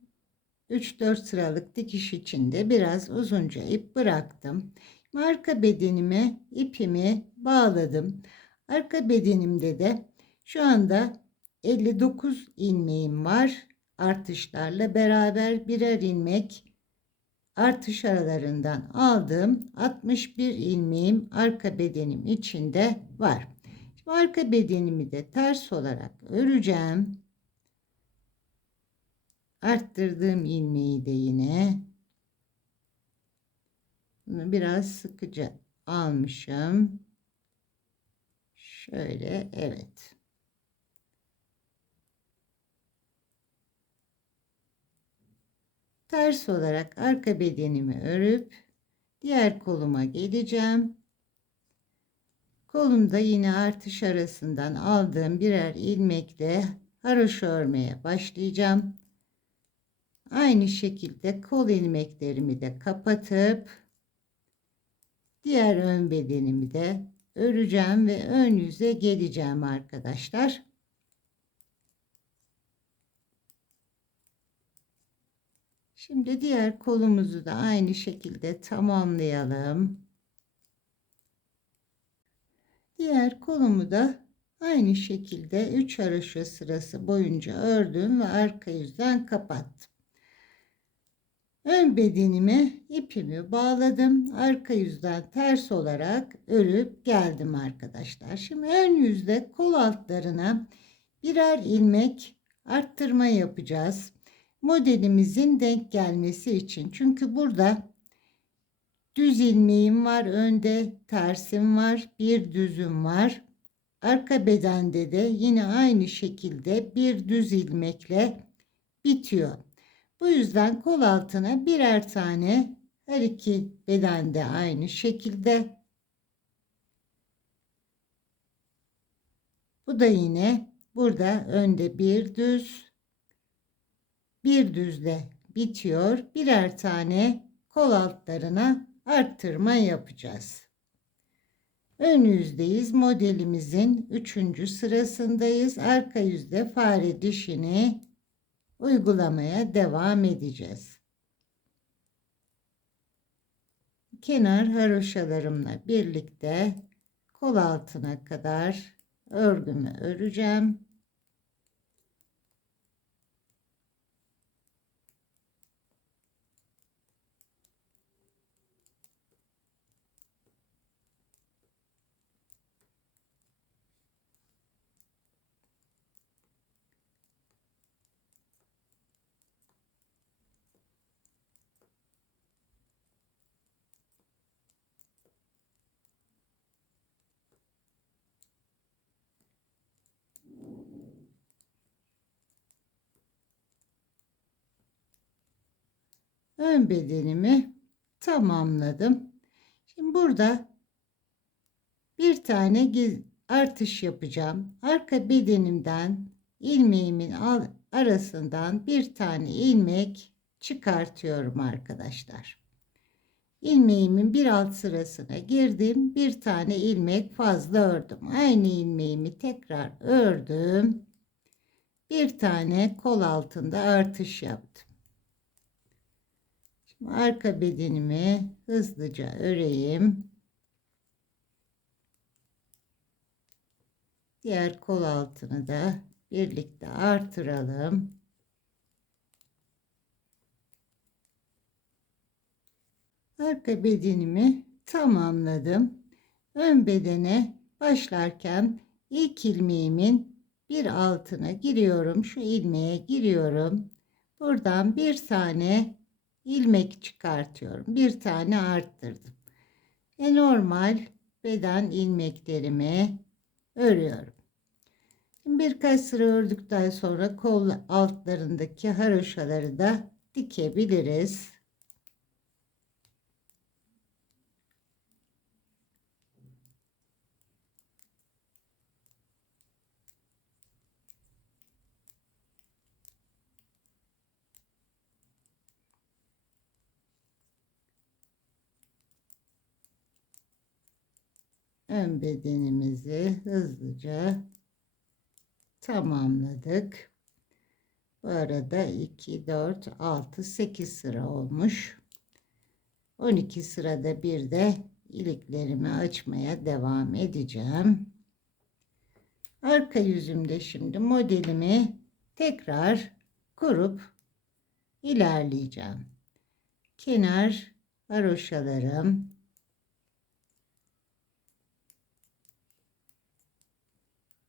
3-4 sıralık dikiş içinde biraz uzunca ip bıraktım. Arka bedenime ipimi bağladım. Arka bedenimde de şu anda 59 ilmeğim var. Artışlarla beraber birer ilmek artış aralarından aldığım 61 ilmeğim arka bedenim içinde var. Şimdi arka bedenimi de ters olarak öreceğim. Arttırdığım ilmeği de yine bunu biraz sıkıca almışım. Şöyle, evet. Ters olarak arka bedenimi örüp diğer koluma geleceğim. Kolumda yine artış arasından aldığım birer ilmekle haroşa örmeye başlayacağım. Aynı şekilde kol ilmeklerimi de kapatıp diğer ön bedenimi de öreceğim ve ön yüze geleceğim arkadaşlar. Şimdi diğer kolumuzu da aynı şekilde tamamlayalım. Diğer kolumu da aynı şekilde 3 haroşa sırası boyunca ördüm ve arka yüzden kapattım. Ön bedenime ipimi bağladım. Arka yüzden ters olarak örüp geldim arkadaşlar. Şimdi ön yüzde kol altlarına birer ilmek arttırma yapacağız. Modelimizin denk gelmesi için. Çünkü burada düz ilmeğim var. Önde tersim var. Bir düzüm var. Arka bedende de yine aynı şekilde bir düz ilmekle bitiyor. Bu yüzden kol altına birer tane her iki bedende aynı şekilde. Bu da yine burada önde bir düzle bitiyor. Birer tane kol altlarına arttırma yapacağız. Ön yüzdeyiz. Modelimizin 3. sırasındayız. Arka yüzde fare dişini uygulamaya devam edeceğiz. Kenar haroşalarımla birlikte kol altına kadar örgümü öreceğim. ön bedenimi tamamladım. Şimdi burada bir tane artış yapacağım. Arka bedenimden ilmeğimin arasından bir tane ilmek çıkartıyorum arkadaşlar. İlmeğimin bir alt sırasına girdim. Bir tane ilmek fazla ördüm. Aynı ilmeğimi tekrar ördüm. Bir tane kol altında artış yaptım. Şimdi arka bedenimi hızlıca öreyim. Diğer kol altını da birlikte artıralım. Arka bedenimi tamamladım. Ön bedene başlarken ilk ilmeğimin bir altına giriyorum. Şu ilmeğe giriyorum. Buradan bir tane ilmek çıkartıyorum. Bir tane arttırdım. Normal beden ilmeklerimi örüyorum. Birkaç sıra ördükten sonra kol altlarındaki haroşaları da dikebiliriz. Ön bedenimizi hızlıca tamamladık. Bu arada 2, 4, 6, 8 sıra olmuş. 12 sırada bir de iliklerimi açmaya devam edeceğim. Arka yüzümde şimdi modelimi tekrar kurup ilerleyeceğim. Kenar haroşalarım,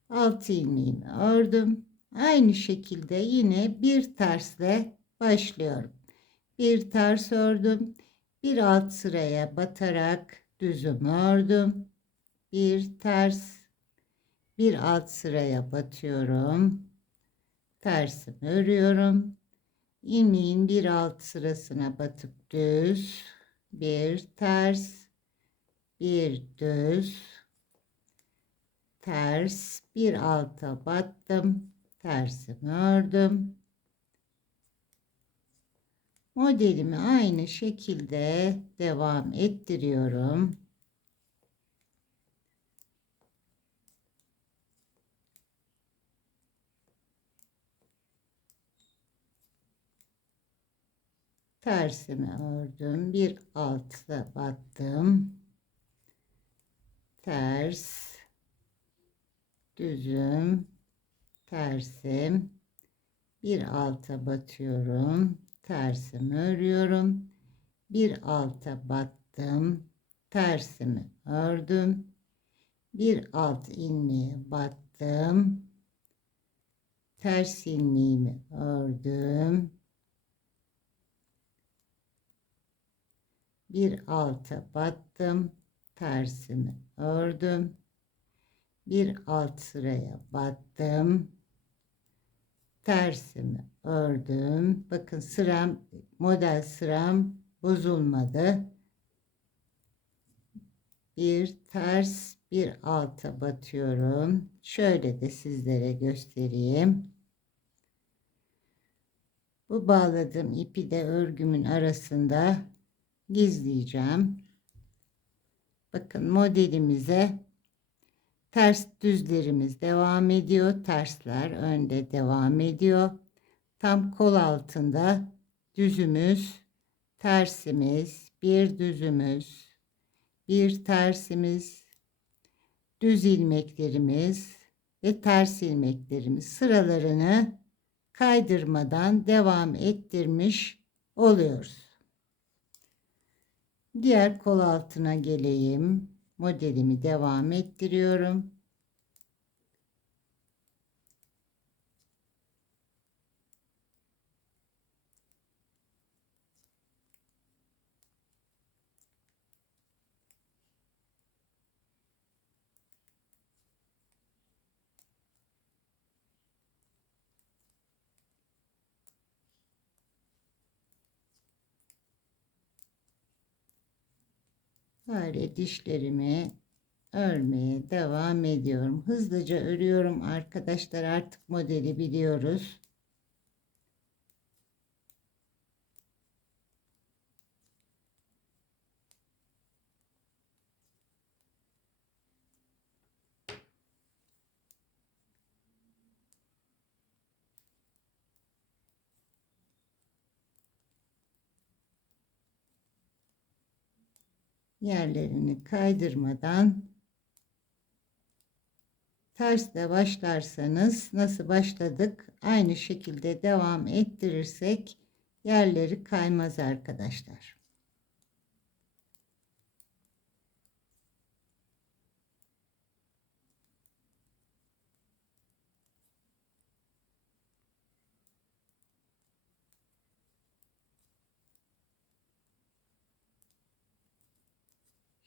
alt ilmeğimi ördüm. Aynı şekilde yine bir tersle başlıyorum. Bir ters ördüm. Bir alt sıraya batarak düzümü ördüm. Bir ters, bir alt sıraya batıyorum. Tersimi örüyorum. İlmeğin bir alt sırasına batıp düz, bir ters, bir düz, ters, bir alta battım, tersimi ördüm. Modelimi aynı şekilde devam ettiriyorum. Tersimi ördüm, bir alta battım, ters, düzüm, tersim, bir alta batıyorum, tersimi örüyorum, bir alta battım, tersimi ördüm, bir alt ilmeğe battım, ters ilmeğimi ördüm, bir alta battım, tersimi ördüm, bir alt sıraya battım, tersimi ördüm. Bakın sıram, model sıram bozulmadı. Bir ters, bir alta batıyorum. Şöyle de sizlere göstereyim. Bu bağladığım ipi de örgümün arasında gizleyeceğim. Bakın modelimize ters düzlerimiz devam ediyor. Tersler önde devam ediyor. Tam kol altında düzümüz, tersimiz, bir düzümüz, bir tersimiz, düz ilmeklerimiz ve ters ilmeklerimiz sıralarını kaydırmadan devam ettirmiş oluyoruz. Diğer kol altına geleyim. Modelimi devam ettiriyorum. Böyle dişlerimi örmeye devam ediyorum. Hızlıca örüyorum arkadaşlar. Artık modeli biliyoruz. Yerlerini kaydırmadan tersle başlarsanız nasıl başladık aynı şekilde devam ettirirsek yerleri kaymaz arkadaşlar.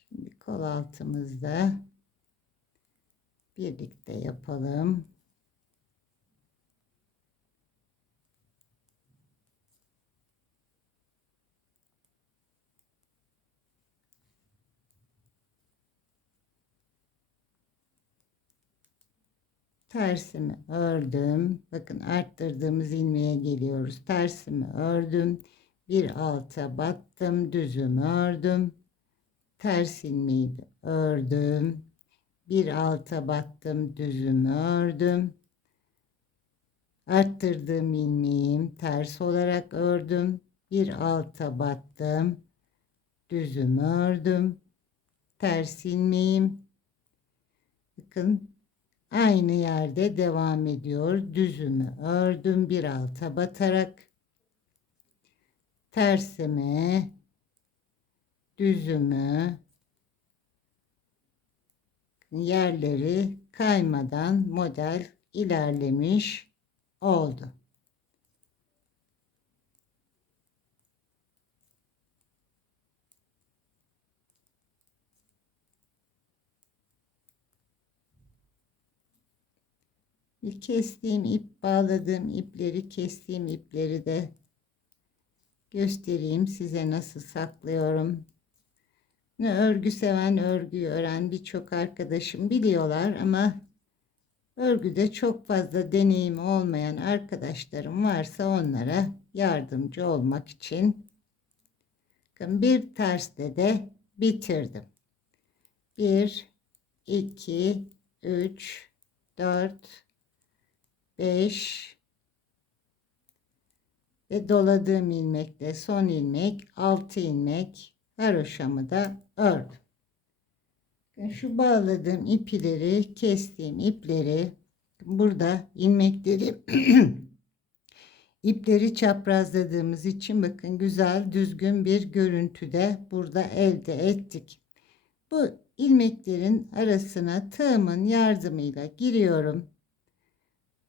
Şimdi kol altımızda birlikte yapalım. Tersimi ördüm. Bakın arttırdığımız ilmeğe geliyoruz. Tersimi ördüm. Bir alta battım. Düzümü ördüm. Ters ilmeği ördüm. Bir alta battım. Düzümü ördüm. Arttırdığım ilmeğim ters olarak ördüm. Bir alta battım. Düzümü ördüm. Ters ilmeğim. Bakın aynı yerde devam ediyor. Düzümü ördüm bir alta batarak. Tersimi, düzümü, yerleri kaymadan model ilerlemiş oldu. Bir kestiğim ip, bağladığım ipleri, kestiğim ipleri de göstereyim size nasıl saklıyorum. Örgü seven, örgüyü öğren birçok arkadaşım biliyorlar ama örgüde çok fazla deneyimi olmayan arkadaşlarım varsa onlara yardımcı olmak için bir tersle de bitirdim. 1, 2, 3, 4, 5 ve doladığım ilmekle son ilmek 6 ilmek haroşamı da ördüm. Şu bağladığım ipleri, kestiğim ipleri burada ilmekleri ipleri çaprazladığımız için bakın güzel düzgün bir görüntüde burada elde ettik. Bu ilmeklerin arasına tığımın yardımıyla giriyorum.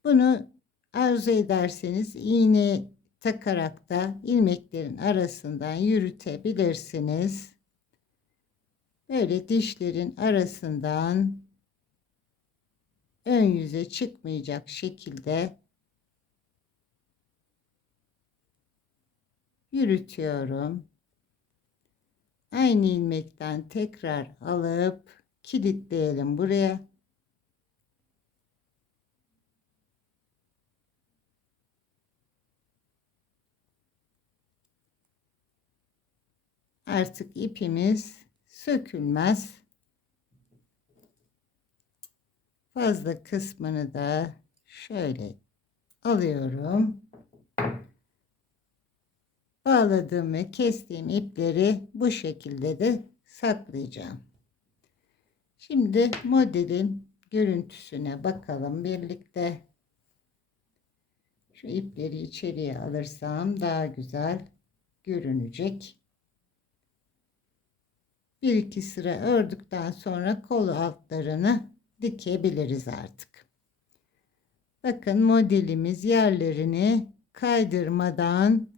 Bunu arzu ederseniz iğne takarak da ilmeklerin arasından yürütebilirsiniz. Böyle dişlerin arasından ön yüze çıkmayacak şekilde yürütüyorum. Aynı ilmekten tekrar alıp kilitleyelim buraya. Artık ipimiz sökülmez. Fazla kısmını da şöyle alıyorum. Bağladığım ve kestiğim ipleri bu şekilde de saklayacağım. Şimdi modelin görüntüsüne bakalım birlikte. Şu ipleri içeriye alırsam daha güzel görünecek. Bir iki sıra ördükten sonra kol altlarını dikebiliriz artık. Bakın modelimiz yerlerini kaydırmadan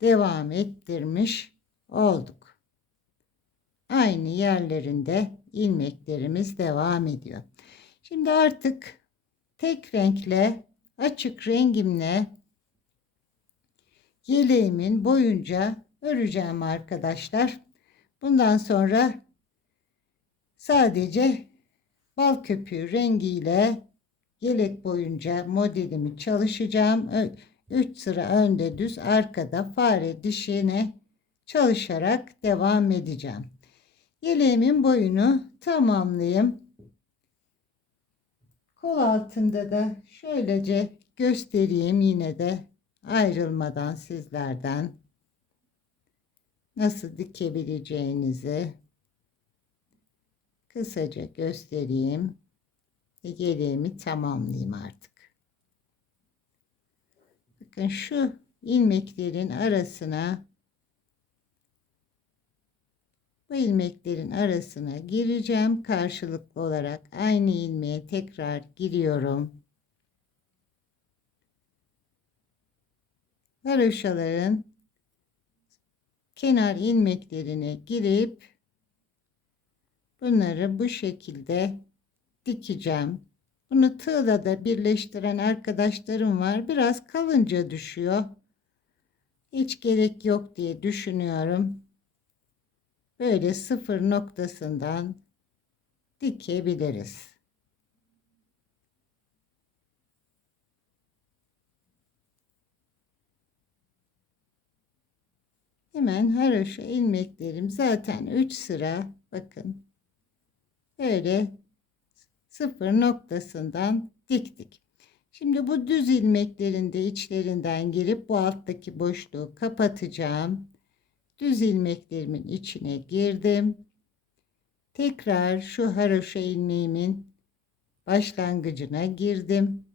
devam ettirmiş olduk. Aynı yerlerinde ilmeklerimiz devam ediyor. Şimdi artık tek renkle, açık rengimle yeleğimin boyunca öreceğim arkadaşlar. Bundan sonra sadece bal köpüğü rengiyle yelek boyunca modelimi çalışacağım. 3 sıra önde düz, arkada fare dişine çalışarak devam edeceğim. Yeleğimin boyunu tamamlayayım. Kol altında da şöylece göstereyim, yine de ayrılmadan sizlerden nasıl dikebileceğinizi kısaca göstereyim ve yeleğimi tamamlayayım artık. Bakın şu ilmeklerin arasına, bu ilmeklerin arasına gireceğim. Karşılıklı olarak aynı ilmeğe tekrar giriyorum. Haroşaların kenar ilmeklerine girip bunları bu şekilde dikeceğim. Bunu tığla da birleştiren arkadaşlarım var. Biraz kalınca düşüyor. Hiç gerek yok diye düşünüyorum. Böyle sıfır noktasından dikebiliriz. Hemen haroşa ilmeklerim zaten 3 sıra, bakın böyle sıfır noktasından diktik. Şimdi bu düz ilmeklerin de içlerinden girip bu alttaki boşluğu kapatacağım. Düz ilmeklerimin içine girdim. Tekrar şu haroşa ilmeğimin başlangıcına girdim.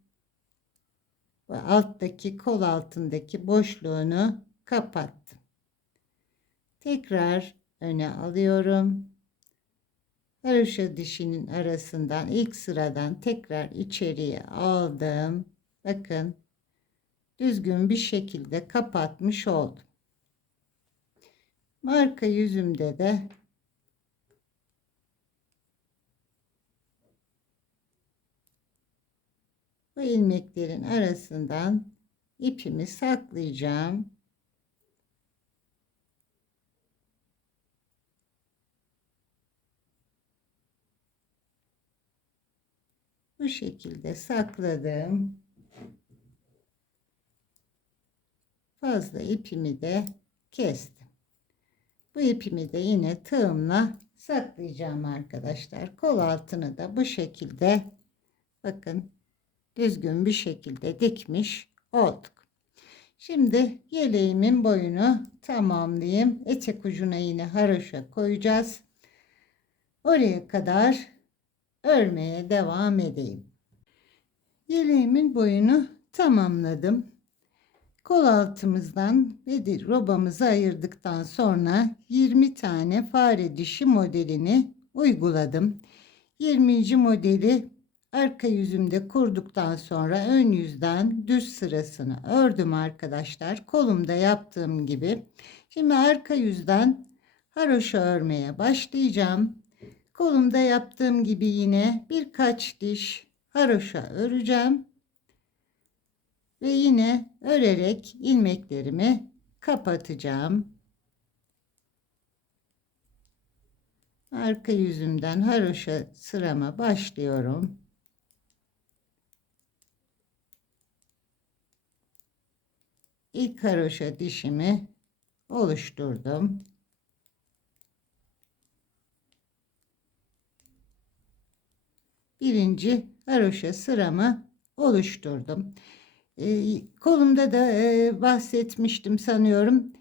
Ve alttaki kol altındaki boşluğunu kapattım. Tekrar öne alıyorum. Haroşa dişinin arasından ilk sıradan tekrar içeriye aldım. Bakın düzgün bir şekilde kapatmış oldum. Arka yüzümde de bu ilmeklerin arasından ipimi saklayacağım. Bu şekilde sakladım. Fazla ipimi de kestim. Bu ipimi de yine tığımla saklayacağım arkadaşlar. Kol altını da bu şekilde bakın düzgün bir şekilde dikmiş olduk. Şimdi yeleğimin boyunu tamamlayayım. Etek ucuna yine haroşa koyacağız. Oraya kadar örmeye devam edeyim. Yeleğimin boyunu tamamladım. Kol altımızdan ve robamızı ayırdıktan sonra 20 tane fare dişi modelini uyguladım. 20. modeli arka yüzümde kurduktan sonra ön yüzden düz sırasını ördüm arkadaşlar. Kolumda yaptığım gibi. Şimdi arka yüzden haroşa örmeye başlayacağım. Kolumda yaptığım gibi yine birkaç diş haroşa öreceğim. Ve yine örerek ilmeklerimi kapatacağım. Arka yüzümden haroşa sırama başlıyorum. İlk haroşa dişimi oluşturdum. Birinci haroşa sıramı oluşturdum. Kolumda da bahsetmiştim sanıyorum.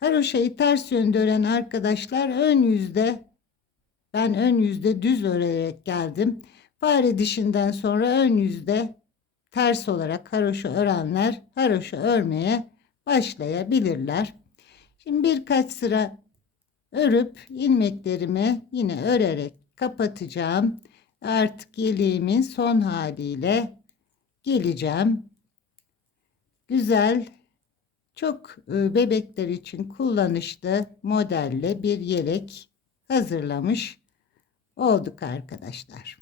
Haroşayı ters yönde ören arkadaşlar ön yüzde, ben ön yüzde düz örerek geldim. Fare dişinden sonra ön yüzde ters olarak haroşa örenler haroşa örmeye başlayabilirler. Şimdi birkaç sıra örüp ilmeklerimi yine örerek kapatacağım. Artık yeleğimin son haliyle geleceğim. Güzel, çok bebekler için kullanışlı modelle bir yelek hazırlamış olduk arkadaşlar.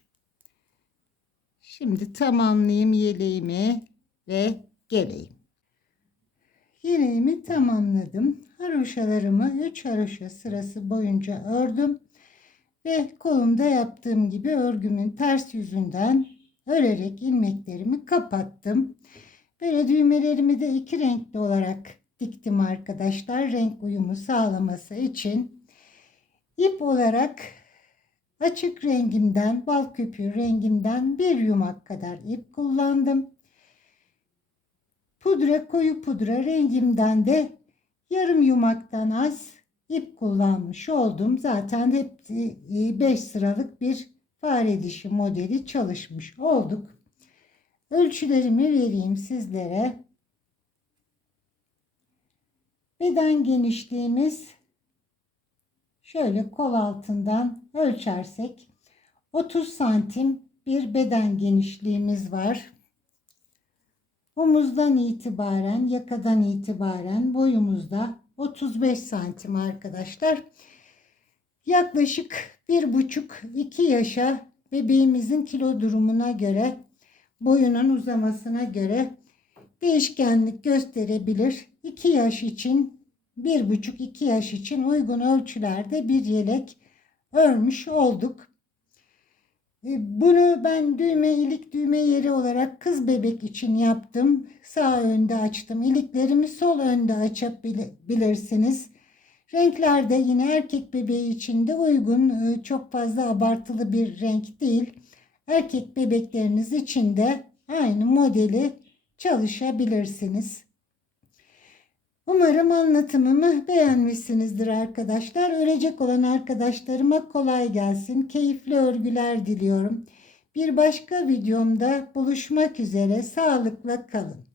Şimdi tamamlayayım yeleğimi ve geleyim. Yeleğimi tamamladım. Haroşalarımı 3 haroşa sırası boyunca ördüm. Ve kolumda yaptığım gibi örgümün ters yüzünden örerek ilmeklerimi kapattım. Böyle düğmelerimi de iki renkli olarak diktim arkadaşlar. Renk uyumu sağlaması için. İp olarak açık rengimden, bal köpüğü rengimden bir yumak kadar ip kullandım. Koyu pudra rengimden de yarım yumaktan az ip kullanmış oldum. Zaten hep 5 sıralık bir fare dişi modeli çalışmış olduk. Ölçülerimi vereyim sizlere. Beden genişliğimiz şöyle kol altından ölçersek 30 santim bir beden genişliğimiz var. Omuzdan itibaren, yakadan itibaren boyumuzda 35 santim arkadaşlar. Yaklaşık 1,5-2 yaşa bebeğimizin kilo durumuna göre, boyunun uzamasına göre değişkenlik gösterebilir. 2 yaş için, 1,5-2 yaş için uygun ölçülerde bir yelek örmüş olduk. Bunu ben ilik düğme yeri olarak kız bebek için yaptım. Sağ önde açtım. İliklerimi sol önde açabilirsiniz. Renkler de yine erkek bebeği için de uygun. Çok fazla abartılı bir renk değil. Erkek bebekleriniz için de aynı modeli çalışabilirsiniz. Umarım anlatımımı beğenmişsinizdir arkadaşlar. Örecek olan arkadaşlarıma kolay gelsin. Keyifli örgüler diliyorum. Bir başka videomda buluşmak üzere. Sağlıkla kalın.